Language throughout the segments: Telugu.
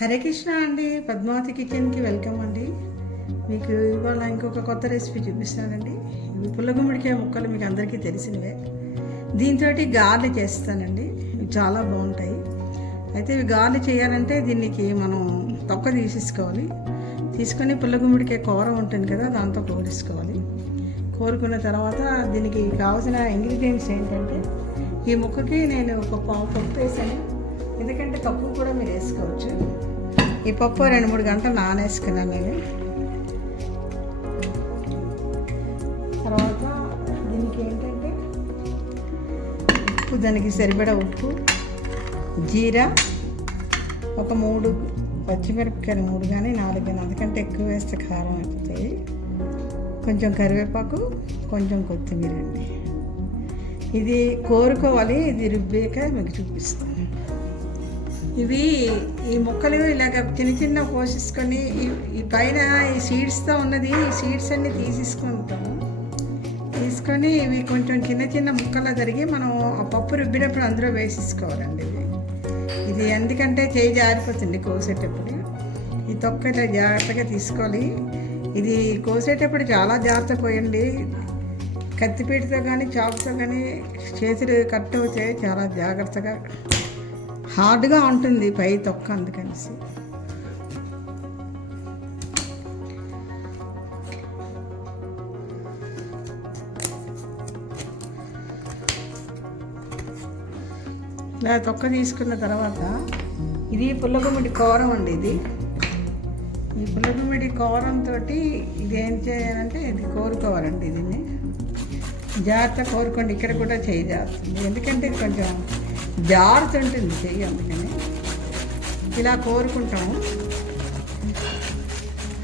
హరే కృష్ణ అండి. పద్మావతి కిచెన్కి వెల్కమ్ అండి. మీకు ఇవాళ ఇంకొక కొత్త రెసిపీ చూపిస్తానండి. ఇవి పుల్లగుమ్మడికాయ ముక్కలు మీకు అందరికీ తెలిసినవే. దీంతో గార్లు చేస్తానండి. ఇవి చాలా బాగుంటాయి. అయితే ఇవి గార్లు చేయాలంటే దీనికి మనం తొక్క తీసేసుకోవాలి. తీసుకొని పుల్లగుమ్మడికాయ కూర ఉంటుంది కదా, దాంతో కోరేసుకోవాలి. కోరుకున్న తర్వాత దీనికి కావాల్సిన ఇంగ్రీడియంట్స్ ఏంటంటే, ఈ ముక్కకి నేను ఒక పావు పప్పు వేసాను. ఎందుకంటే పప్పు కూడా మీరు వేసుకోవచ్చు. ఈ పప్పు 2-3 గంటలు నానేసుకున్నాను నేను. తర్వాత దీనికి ఏంటంటే ఉప్పు, దానికి సరిపడా ఉప్పు, జీరా, ఒక 3 పచ్చిమిరపకాయలు, 3 కానీ 4 కానీ, అంతకంటే ఎక్కువ వేస్తే కారం అయిపోతాయి. కొంచెం కరివేపాకు, కొంచెం కొత్తిమీర అండి. ఇది కోరుకోవాలి. ఇది రుబ్బాక మీకు చూపిస్తాను. ఈ ముక్కలు ఇలాగ చిన్న చిన్న కోసేసుకొని ఈ పైన ఈ సీడ్స్తో ఉన్నది, ఈ సీడ్స్ అన్నీ తీసుకుంటాము. తీసుకొని ఇవి కొంచెం చిన్న చిన్న ముక్కలు తరిగి మనం ఆ పప్పు రుబ్బినప్పుడు అందులో వేసేసుకోవాలండి. ఇది ఎందుకంటే చేయి జారిపోతుంది కోసేటప్పుడు. ఈ తొక్క ఇలా జాగ్రత్తగా తీసుకోవాలి. ఇది కోసేటప్పుడు చాలా జాగ్రత్త పోయండి. కత్తిపీటతో కానీ చాకుతో కానీ చేతులు కట్ అవుతాయి. చాలా జాగ్రత్తగా, హార్డ్గా ఉంటుంది పై తొక్క, అందుకనేసి. ఇలా తొక్క తీసుకున్న తర్వాత ఇది పుల్లగుమ్మడి కారం అండి. ఈ పుల్లగుమ్మడి కారంతో ఇది ఏం చేయాలంటే ఇది కోరుకోవాలండి. దీన్ని జాగ్రత్త కోరుకోండి. ఇక్కడ కూడా చేయి జారుతుంది, ఎందుకంటే కొంచెం జారుతుంటుంది చెయ్యి, అందుకని ఇలా కోరుకుంటాము.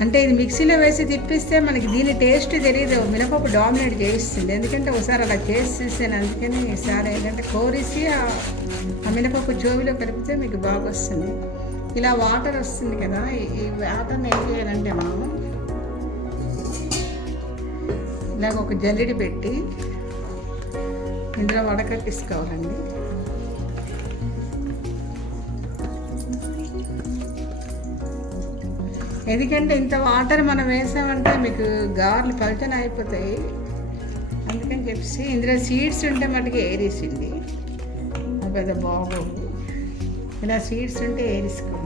అంటే ఇది మిక్సీలో వేసి తిప్పిస్తే మనకి దీని టేస్ట్ తెలియదు, మినపప్పు డామినేట్ చేయిస్తుంది. ఎందుకంటే ఒకసారి అలా చేసి చూసాను, అందుకని ఈసారి ఏంటంటే కోరేసి ఆ మినపప్పు చెవిలో కలిపితే మీకు బాగా వస్తుంది. ఇలా వాటర్ వస్తుంది కదా, ఈ వాటర్ని ఏం చేయాలంటే మనం ఇలాగ ఒక జల్లెడి పెట్టి ఇందులో వడకట్టించుకోవాలండి. ఎందుకంటే ఇంత వాటర్ మనం వేసామంటే మీకు గార్లు పలచన అయిపోతాయి. అందుకని చెప్పేసి ఇందులో సీడ్స్ ఉంటే మటుకు ఏరేసింది, పెద్ద బాగోదు. ఇలా సీడ్స్ ఉంటే ఏరేసుకోండి.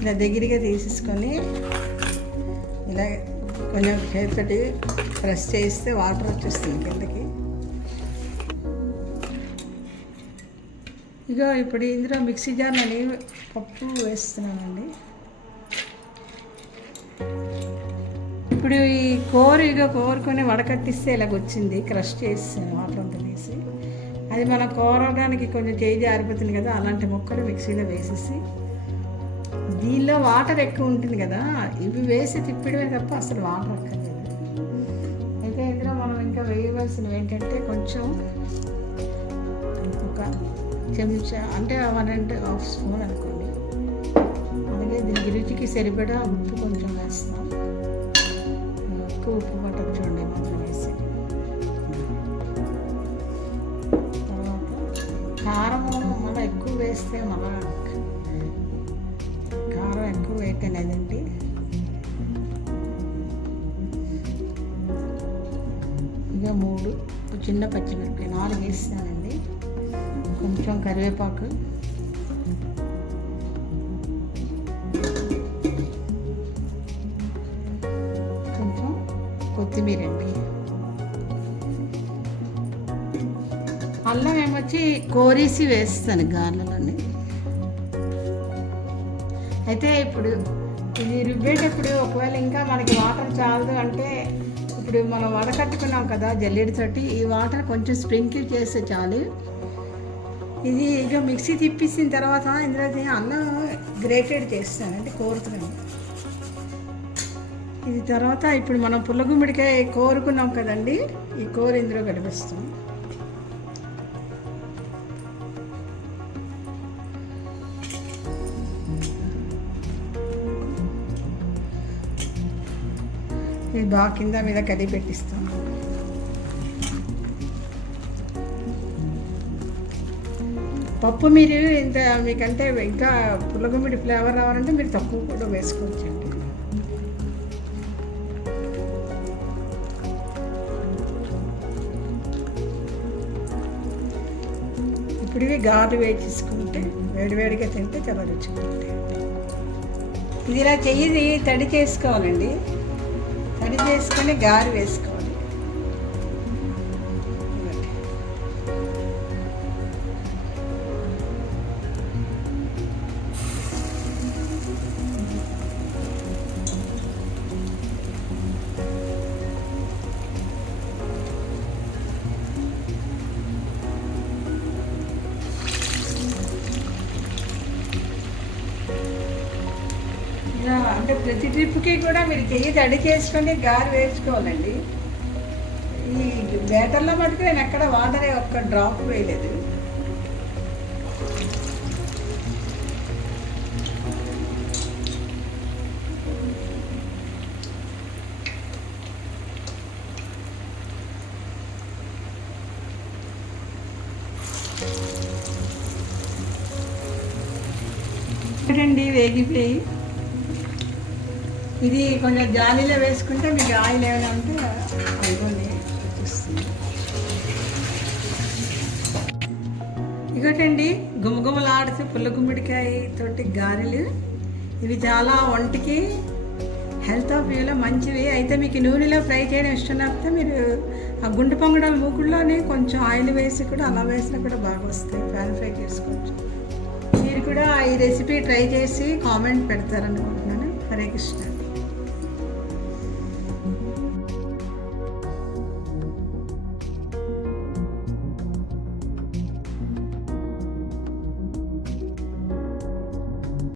ఇలా దగ్గరగా తీసేసుకొని ఇలా కొంచెం చేతితోటి ప్రెస్ చేస్తే వాటర్ వచ్చేస్తుంది కిందకి. ఇక ఇప్పుడు ఇందులో మిక్సీ జార్ అని పప్పు వేస్తున్నానండి. ఇప్పుడు ఈ కోరుకొని వడకట్టిస్తే ఇలాగ వచ్చింది. క్రష్ చేస్తాను వాటర్ అంతా తీసి. అది మనం కోరడానికి కొంచెం చేయి జారిపోతుంది కదా, అలాంటి ముక్కలు మిక్సీలో వేసేసి, దీనిలో వాటర్ ఎక్కువ ఉంటుంది కదా, ఇవి వేసి తిప్పడమే తప్ప అసలు వాటర్ అక్కర్లేదు. అయితే ఇందులో మనం ఇంకా వేయవలసినవి ఏంటంటే కొంచెం ఒక చెంచా, అంటే 1.5 స్పూన్ అనుకోండి. అలాగే దీనికి రుచికి సరిపడా ఉప్పు కొంచెం వేస్తాం. ఉప్పు పట్టదు చూడండి, మాత్రం వేసి. తర్వాత కారము మనం ఎక్కువ వేస్తే మన కారం ఎక్కువ వేయటలేదండి. ఇక 3 చిన్న పచ్చిమిరపకాయ 4 వేస్తానండి. కొంచెం కరివేపాకు, కొంచెం కొత్తిమీర అండి. అల్లం ఏమొచ్చి కోరేసి వేస్తాను గార్లలోని. అయితే ఇప్పుడు ఇది రుబ్బేటప్పుడు ఒకవేళ ఇంకా మనకి వాటర్ చాలదు అంటే, ఇప్పుడు మనం వడకట్టుకున్నాం కదా జల్లెడితోటి, ఈ వాటర్ కొంచెం స్ప్రింకిల్ చేస్తే చాలు. ఇది ఇక మిక్సీ తిప్పించిన తర్వాత ఇందులో అన్నం గ్రేటెడ్ చేస్తాను, అంటే కోరుతున్నాను. ఇది తర్వాత ఇప్పుడు మనం పుల్లగుమ్మడికాయ కోరుకున్నాం కదండి, ఈ కూర ఇందులో కలిపిస్తాం. ఇది బాగా కింద మీద కడిగి పెట్టిస్తాం. పప్పు మీరు ఇంత మీకంటే ఇంకా పుల్లగుమ్మిడి ఫ్లేవర్ రావాలంటే మీరు తక్కువ కూడా వేసుకోవచ్చండి. ఇప్పుడు ఇవి గారెలు వేసేసుకుంటే వేడివేడిగా తింటే చాలా రుచిగా ఉంటాయి. ఇది ఇలా చెయ్యి తడి చేసుకోవాలండి. తడి చేసుకొని గారె వేసుకోవాలి. అంటే ప్రతి ట్రిప్కి కూడా మీరు చెయ్యి తడి చేసుకొని గారె వేసుకోవాలండి. ఈ బ్యాటర్లో మటుకు నేను ఎక్కడ వాటర్ ఒక్క డ్రాప్ వేయలేదు. చూడండి వేగిపోయి ఇది కొంచెం జాలీలో వేసుకుంటే మీకు ఆయిల్ ఏమైనా ఉంటే అయిపోయి చూపిస్తుంది. ఇగోటండి గుమగుమలాడుతూ పుల్ల గుమ్మడికాయ తోటి గారెలు. ఇవి చాలా ఒంటికి హెల్త్ ఆఫ్ వ్యూలో మంచివి. అయితే మీకు నూనెలో ఫ్రై చేయడం ఇష్టం లేకపోతే మీరు ఆ గుండు పొంగడాల మూకుడులోనే కొంచెం ఆయిల్ వేసి కూడా అలా వేసినా కూడా బాగా వస్తాయి. ప్యాన్ ఫ్రై చేసుకోవచ్చు. మీరు కూడా ఈ రెసిపీ ట్రై చేసి కామెంట్ పెడతారనుకుంటున్నాను. హరే కృష్ణ.